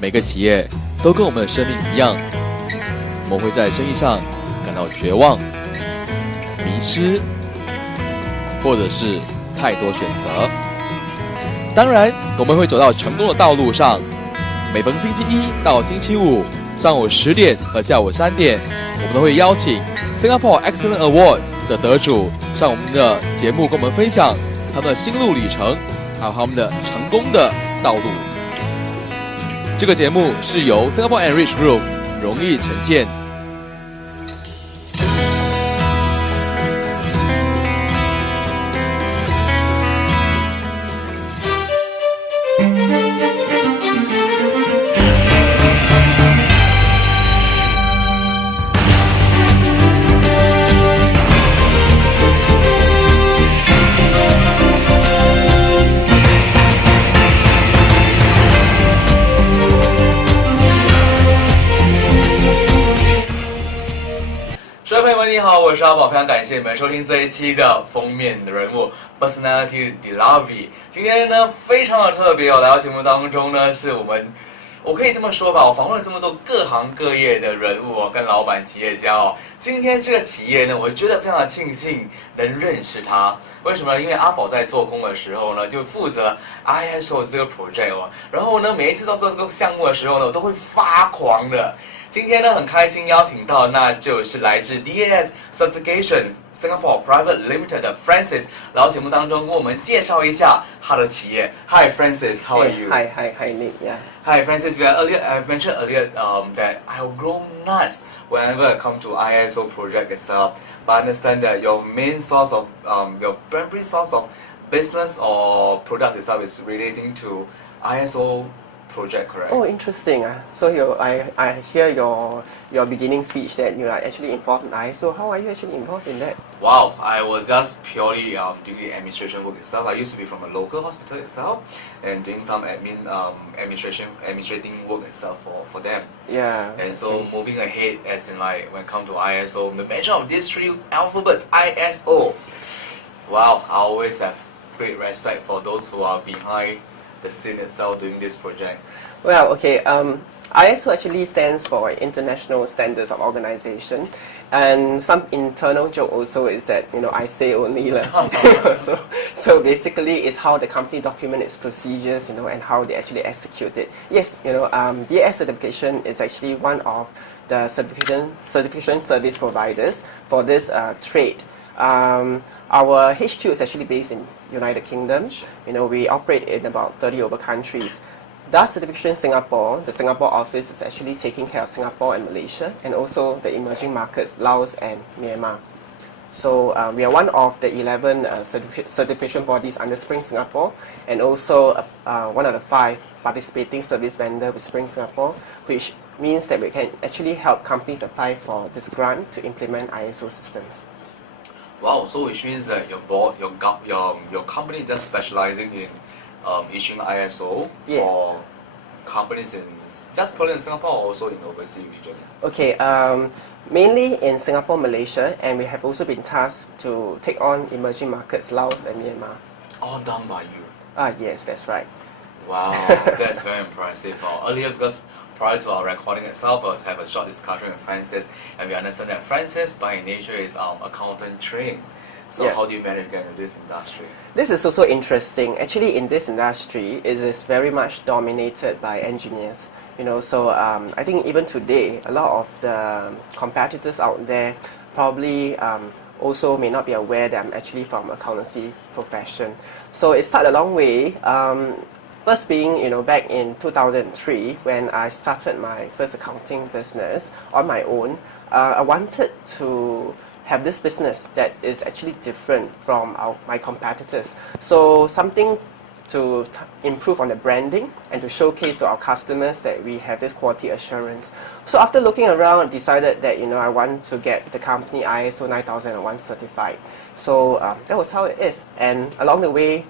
每个企业都跟我们的生命一样，我们会在生意上感到绝望、迷失，或者是太多选择。当然，我们会走到成功的道路上。每逢星期一到星期五上午10点和下午3点，我们都会邀请 Singapore Excellent Award 的得主上我们的节目，跟我们分享他们的心路历程，还有他们的成功的道路。这个节目是由 Singapore Enrich Group 荣誉呈现。你好，我是阿宝，非常感谢你们收听这一期的封面人物 Personality de la Vie。今天呢非常的特别哦，来到节目当中呢是我可以这么说吧，我访问了这么多各行各业的人物哦，跟老板、企业家哦。今天这个企业呢，我觉得非常的庆幸能认识他。为什么呢？因为阿宝在做工的时候呢，就负责 ISO 这个 project 哦。然后呢，每一次到做这个项目的时候呢，我都会发狂的。今天呢，很开心邀请到，那就是来自 DAS Certifications Singapore Private Limited 的 Francis 来到节目当中，跟我们介绍一下他的企业。Hi Francis, how are you? Hi Nick. Yeah. Hi Francis. I've mentioned earlier that I'll grow nuts whenever I come to ISO project itself. But I understand that your main source of your primary source of business or product itself is relating to ISO project, correct? Oh, interesting. So I hear your beginning speech that you are actually involved in ISO. How are you actually involved in that? Wow, I was just purely doing the administration work itself. I used to be from a local hospital itself and doing some administrating work itself for them. Yeah. And so moving ahead, as in like when it comes to ISO, the mention of these 3 alphabets, ISO. Wow, I always have great respect for those who are behind the scene itself doing this project. Well, okay. ISO actually stands for International Standards of Organization, and some internal joke also is that I say only so basically it's how the company document its procedures and how they actually execute it. Yes, DAS certification is actually one of the certification service providers for this trade. Our HQ is actually based in United Kingdom. We operate in about 30 over countries. DAS Certification Singapore, the Singapore office is actually taking care of Singapore and Malaysia, and also the emerging markets, Laos and Myanmar. So we are one of the 11 certification bodies under Spring Singapore, and also one of the 5 participating service vendor with Spring Singapore, which means that we can actually help companies apply for this grant to implement ISO systems. Wow, so which means that your company just specializing in issuing ISO for companies in just probably in Singapore or also in overseas region? Okay, mainly in Singapore, Malaysia, and we have also been tasked to take on emerging markets, Laos and Myanmar. All done by you? Yes, that's right. Wow, that's very impressive. Earlier, because prior to our recording itself, I was have a short discussion with Francis, and we understand that Francis, by nature, is accountant trained. So how do you manage to get into this industry? This is also interesting. Actually, in this industry, it is very much dominated by engineers. So I think even today, a lot of the competitors out there probably also may not be aware that I'm actually from accountancy profession. So it started a long way. First being, back in 2003, when I started my first accounting business on my own, I wanted to have this business that is actually different from my competitors. So something to improve on the branding and to showcase to our customers that we have this quality assurance. So after looking around, I decided that I want to get the company ISO 9001 certified. So that was how it is. And along the way,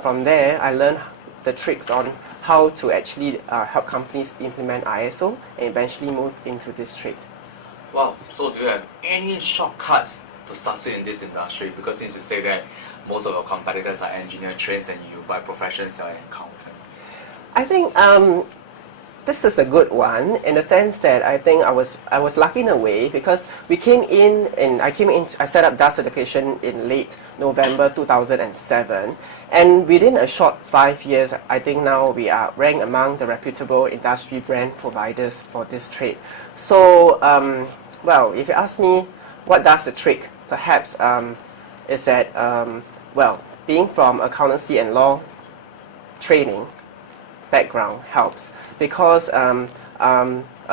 from there, I learned the tricks on how to actually help companies implement ISO and eventually move into this trade. Wow, so do you have any shortcuts to succeed in this industry? Because since you say that most of your competitors are engineer trained and you by profession are an accountant. I think this is a good one in the sense that I think I was lucky in a way because we came in and I set up DAS certification in late November 2007, and within a short 5 years, I think now we are ranked among the reputable industry brand providers for this trade. So, well, if you ask me what does the trick, perhaps is that, well, being from accountancy and law training background helps because a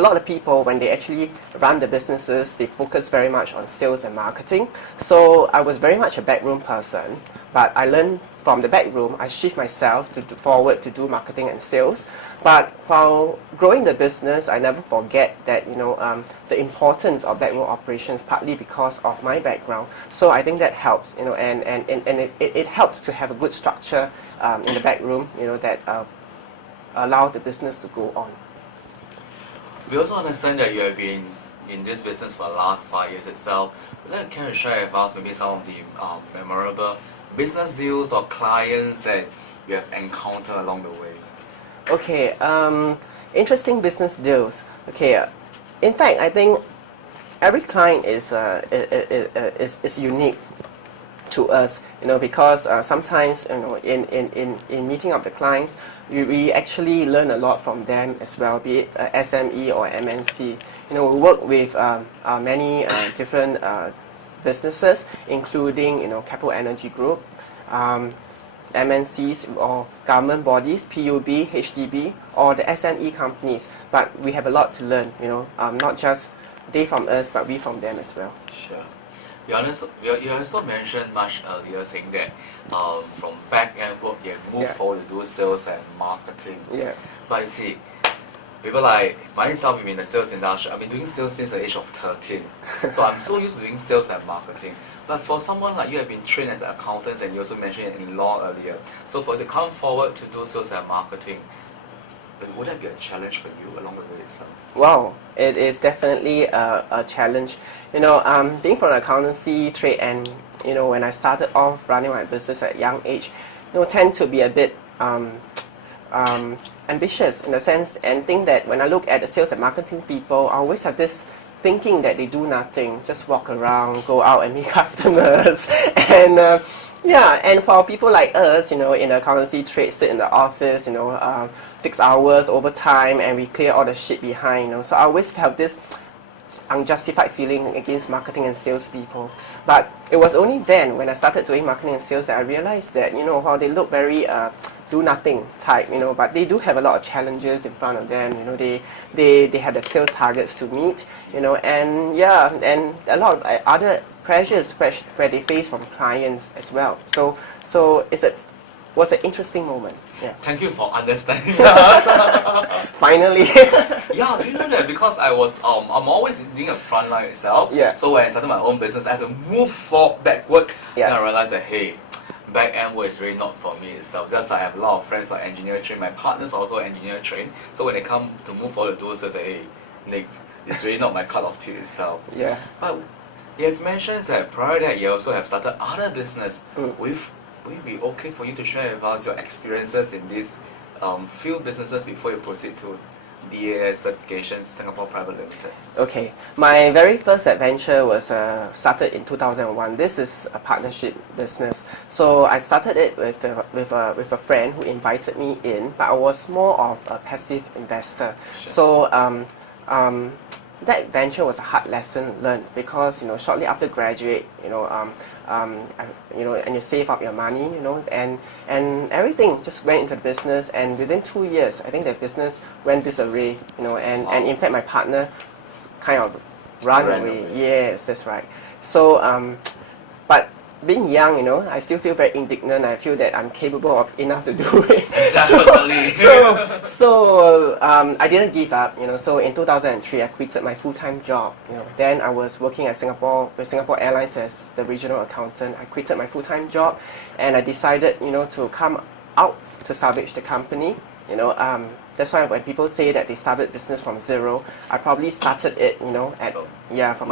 lot of people, when they actually run the businesses, they focus very much on sales and marketing. So I was very much a backroom person, but I learned from the backroom, I shift myself forward to do marketing and sales. But while growing the business, I never forget that, you know, the importance of backroom operations, partly because of my background. So I think that helps, you know, and it helps to have a good structure in the backroom, you know, that allow the business to go on. We also understand that you have been in this business for the last 5 years itself. Can you share with us maybe some of the memorable business deals or clients that you have encountered along the way? Okay, interesting business deals. Okay, in fact, I think every client is unique to us, you know, because sometimes, you know, in meeting up the clients, we actually learn a lot from them as well, be it SME or MNC. You know, we work with many different businesses, including, you know, Capital Energy Group, MNCs or government bodies, PUB, HDB, or the SME companies. But we have a lot to learn, you know, not just they from us, but we from them as well. Sure. You also mentioned much earlier saying that from back end work you have moved forward to do sales and marketing. Yeah. But you see, people like myself, I'm in the sales industry. I've been doing sales since the age of 13. So I'm so used to doing sales and marketing. But for someone like you have been trained as an accountant, and you also mentioned it in law earlier. So for you to come forward to do sales and marketing, would that be a challenge for you along the way itself? Wow, it is definitely a challenge. You know, being from an accountancy trade, and you know, when I started off running my business at a young age, you know, tend to be a bit ambitious in a sense, and think that when I look at the sales and marketing people, I always have this thinking that they do nothing, just walk around, go out and meet customers, and yeah, and for people like us, you know, in the accountancy trade, sit in the office, you know, 6 hours overtime, and we clear all the shit behind, you know. So I always have this unjustified feeling against marketing and sales people. But it was only then, when I started doing marketing and sales, that I realized that, you know, while they look very do nothing type, you know, but they do have a lot of challenges in front of them, you know, they have the sales targets to meet, you know, and yeah, and a lot of other pressures where they face from clients as well. So was an interesting moment. Yeah. Thank you for understanding us. Finally. Yeah, do you know that? Because I'm always doing a frontline itself. Yeah. So when I started my own business, I had to move backward. Yeah. Then I realized that, hey, back end work is really not for me itself. Just like I have a lot of friends who are engineer trained. My partners are also engineer trained. So when they come to move forward to do so, I say, hey, Nick, it's really not my cup of tea itself. Yeah. But you have mentioned that prior to that you also have started other business. Would it be okay for you to share with us your experiences in these few businesses before you proceed to DAS certification Singapore Private Limited? Okay. My very first adventure was started in 2001. This is a partnership business. So I started it with a friend who invited me in, but I was more of a passive investor. Sure. So that venture was a hard lesson learned because, you know, shortly after graduate, you know, and you save up your money, you know, and everything just went into the business, and within 2 years, I think the business went disarray, you know, and in fact my partner kind of ran away. Yes, that's right. So, but being young, you know, I still feel very indignant. I feel that I'm capable of enough to do it. Definitely. So I didn't give up, you know. So in 2003, I quitted my full-time job. You know, then I was working at with Singapore Airlines as the regional accountant. I quitted my full-time job, and I decided, you know, to come out to salvage the company. That's why when people say that they started business from zero, I probably started it, from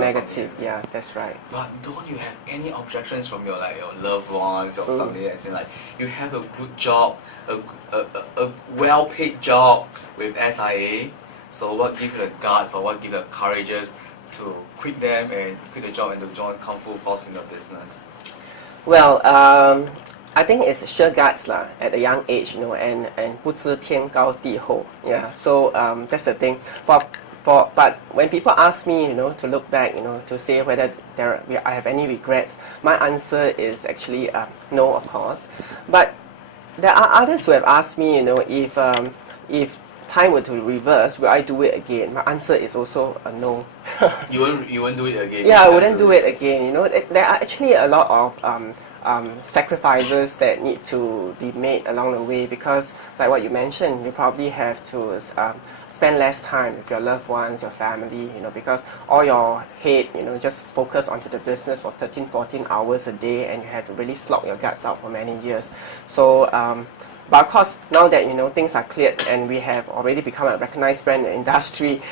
negative. Yeah, that's right. But don't you have any objections from your loved ones, your family, as in you have a good job, a well-paid job with SIA. So what give you the guts or what give you the courageous to quit them and quit the job and to join Kung Fu Force in your business? Well, I think it's sheer guts lah at a young age, and 不知天高地厚. Yeah, so that's the thing. But when people ask me, to look back, to say whether I have any regrets, my answer is actually no, of course. But there are others who have asked me, if time were to reverse, will I do it again? My answer is also a no. You won't do it again? Yeah, I wouldn't do it again. There are actually a lot of sacrifices that need to be made along the way, because like what you mentioned, you probably have to spend less time with your loved ones, your family, because all your head, just focus onto the business for 13, 14 hours a day, and you had to really slog your guts out for many years. So, but of course, now that things are cleared and we have already become a recognized brand in the industry,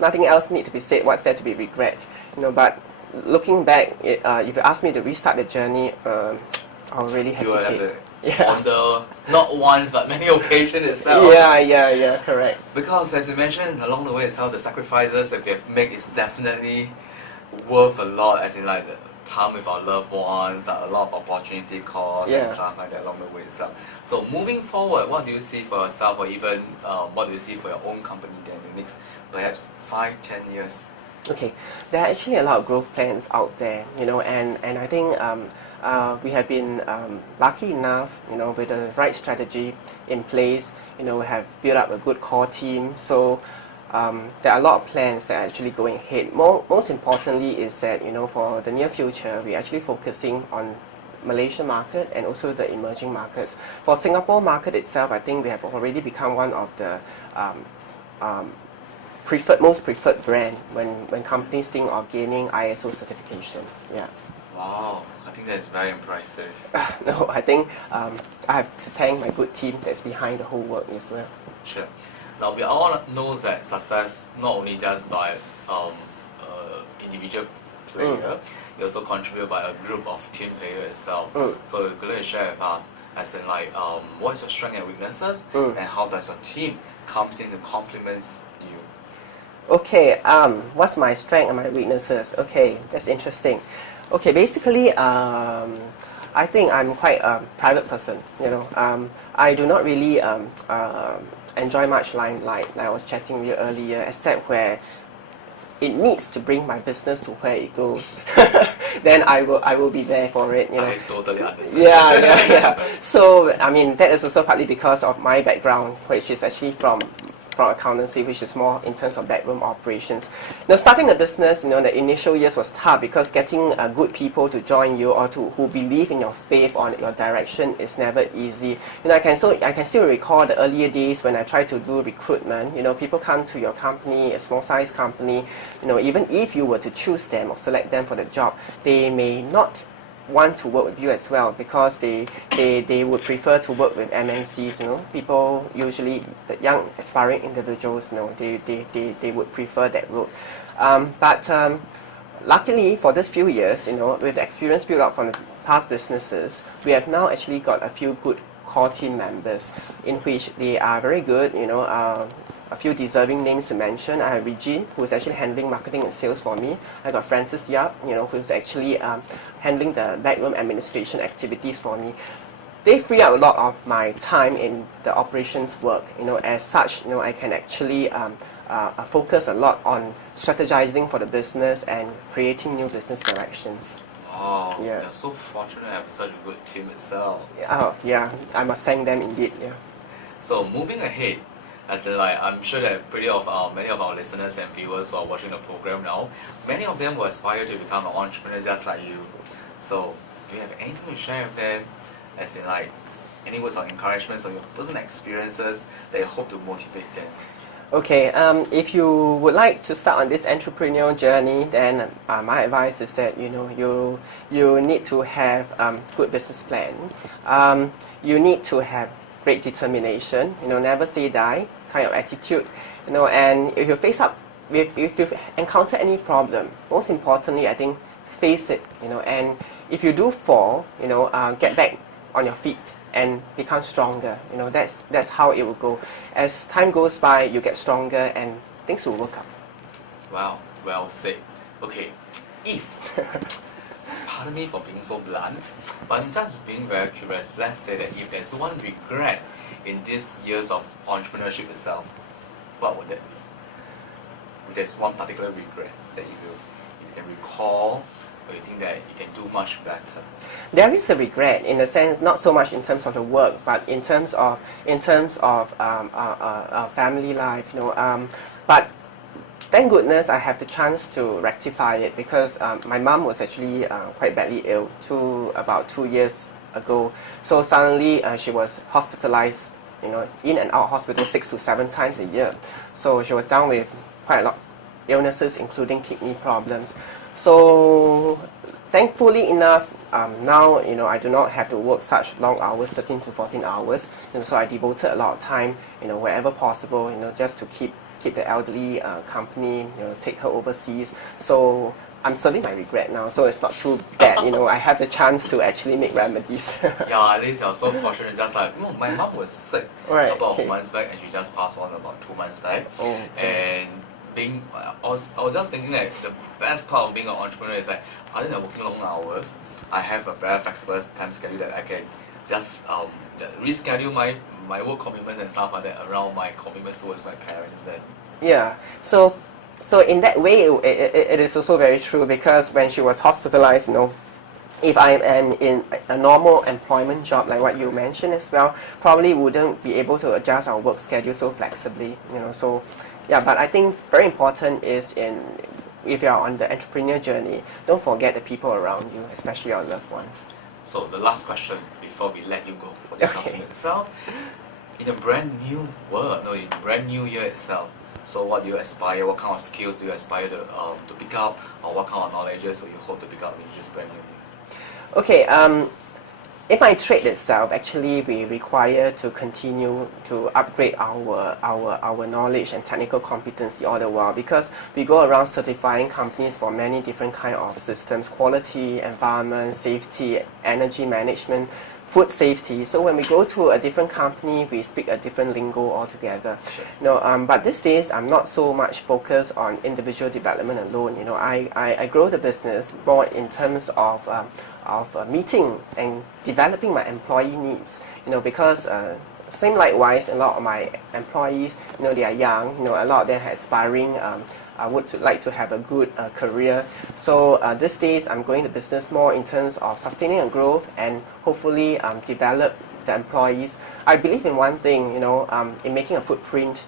nothing else need to be said. What's there to be regret? But looking back, if you ask me to restart the journey, I'll really hesitate. On the not once but many occasions itself. Yeah, correct. Because as you mentioned, along the way itself, the sacrifices that we have made is definitely worth a lot. As in the time with our loved ones, a lot of opportunity costs and stuff like that along the way itself. So moving forward, what do you see for yourself, or even what do you see for your own company then in the next perhaps 5-10 years? Okay, there are actually a lot of growth plans out there, and I think we have been lucky enough, with the right strategy in place, have built up a good core team. So there are a lot of plans that are actually going ahead. Most importantly is that, for the near future, we're actually focusing on Malaysian market and also the emerging markets. For Singapore market itself, I think we have already become one of the most preferred brand when companies think of gaining ISO certification. Yeah. Wow, I think that's very impressive. No, I think I have to thank my good team that's behind the whole work as well. Sure. Now we all know that success not only just by individual player, it also contributed by a group of team player itself. So could you share with us, as in what is your strength and weaknesses, and how does your team comes in to complements you? Okay, what's my strength and my weaknesses? Okay, that's interesting. Okay, basically, I think I'm quite a private person, I do not really enjoy much limelight, like I was chatting with you earlier, except where it needs to bring my business to where it goes. Then I will be there for it, I totally understand. Yeah. So, I mean, that is also partly because of my background, which is actually from accountancy, which is more in terms of backroom operations. Now, starting a business, the initial years was tough because getting good people to join you or who believe in your faith or your direction is never easy. I can still recall the earlier days when I tried to do recruitment. People come to your company, a small size company. Even if you were to choose them or select them for the job, they may not want to work with you as well, because they would prefer to work with MNCs. People, usually the young aspiring individuals, they would prefer that route. But luckily for this few years, with the experience built up from the past businesses, we have now actually got a few good core team members in which they are very good. A few deserving names to mention. I have Regine, who is actually handling marketing and sales for me. I got Francis Yap, who's actually handling the backroom administration activities for me. They free up a lot of my time in the operations work. As such, I can actually focus a lot on strategizing for the business and creating new business directions. Wow, you're so fortunate to have such a good team itself. Yeah, I must thank them indeed. Yeah. So moving ahead, as in I'm sure that many of our listeners and viewers who are watching the program now, many of them will aspire to become an entrepreneur just like you. So do you have anything to share with them, as in any words of encouragement or your personal experiences that you hope to motivate them? Okay, if you would like to start on this entrepreneurial journey, then my advice is that you need to have good business plan. You need to have great determination, never say die kind of attitude, and if you if you encounter any problem, most importantly, I think face it, and if you do fall, get back on your feet and become stronger. That's how it will go. As time goes by, you get stronger and things will work out. Wow, well said. Okay, pardon me for being so blunt, but I'm just being very curious. Let's say that if there's one regret in these years of entrepreneurship itself, what would that be? If there's one particular regret that you can recall, or you think that you can do much better? There is a regret in a sense, not so much in terms of the work, but in terms of family life. But thank goodness I have the chance to rectify it, because my mom was actually quite badly ill about 2 years ago. So suddenly she was hospitalized, in and out hospital 6 to 7 times a year. So she was down with quite a lot of illnesses, including kidney problems. So thankfully enough, now I do not have to work such long hours, 13 to 14 hours. So I devoted a lot of time, wherever possible, just to keep the elderly company, take her overseas. So I'm serving my regret now, so it's not too bad. I have the chance to actually make remedies. Yeah, at least you're so fortunate. Just like, my mom was sick a couple of months back, and she just passed on about 2 months back. And I was just thinking that the best part of being an entrepreneur is like, other than working long hours, I have a very flexible time schedule that I can just reschedule my work commitments and stuff like that around my commitments towards my parents then. Yeah, so in that way, it is also very true, because when she was hospitalized, if I am in a normal employment job like what you mentioned as well, probably wouldn't be able to adjust our work schedule so flexibly, so yeah. But I think very important is if you are on the entrepreneur journey, don't forget the people around you, especially your loved ones. So the last question before we let you go for this afternoon itself, in a brand new world, in a brand new year itself, so what do you aspire, what kind of skills do you aspire to pick up, or what kind of knowledges do you hope to pick up in this brand new year? Okay, in my trade itself, actually we require to continue to upgrade our knowledge and technical competency all the while, because we go around certifying companies for many different kind of systems: quality, environment, safety, energy management, food safety. So when we go to a different company, we speak a different lingo altogether. Sure. But these days I'm not so much focused on individual development alone. I grow the business more in terms of meeting and developing my employee needs. Because same likewise, a lot of my employees, they are young. A lot of them are aspiring. I would like to have a good career. So these days I'm growing the business more in terms of sustaining and growth, and hopefully develop the employees. I believe in one thing, in making a footprint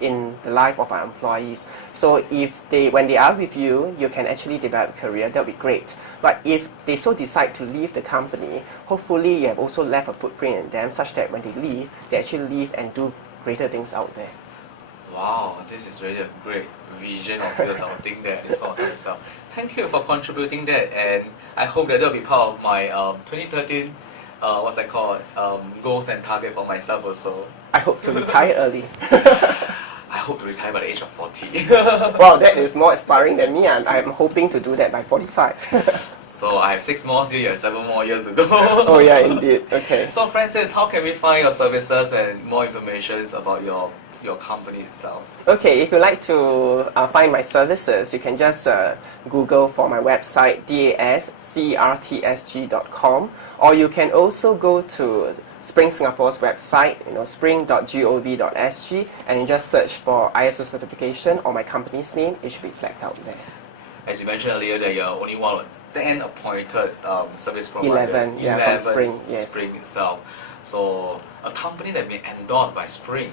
in the life of our employees. So when they are with you, you can actually develop a career. That would be great. But if they so decide to leave the company, hopefully you have also left a footprint in them, such that when they leave, they actually leave and do greater things out there. Wow, this is really a great vision of yours. I think that is part of itself. Thank you for contributing that, and I hope that will be part of my 2013 goals and target for myself also. I hope to retire early. I hope to retire by the age of 40. Wow, that is more aspiring than me. I'm hoping to do that by 45. So I have 6 more years, you have 7 more years to go. Oh yeah, indeed. Okay. So Francis, how can we find your services and more information about your company itself? Okay, if you'd like to find my services, you can just Google for my website, dascertsg.com, or you can also go to Spring Singapore's website, spring.gov.sg, and you just search for ISO certification or my company's name. It should be flagged out there. As you mentioned earlier, that you're only one of 10 appointed service providers. 11, yeah, from Spring, yes. Spring itself. So a company that may endorsed by Spring,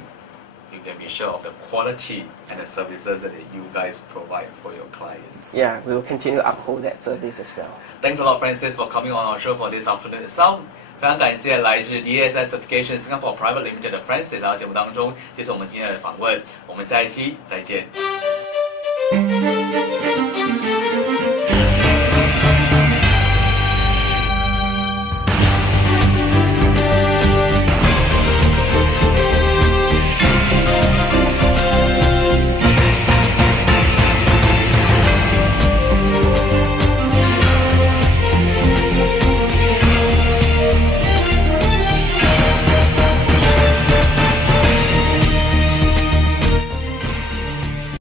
you can be sure of the quality and the services that you guys provide for your clients. Yeah, we will continue to uphold that service as well. Thanks a lot, Francis, for coming on our show for this afternoon itself. 非常感谢来自 DSS Certification Singapore Private Limited 的 Francis 来到节目当中接受我们今天的访问。我们下一期再见。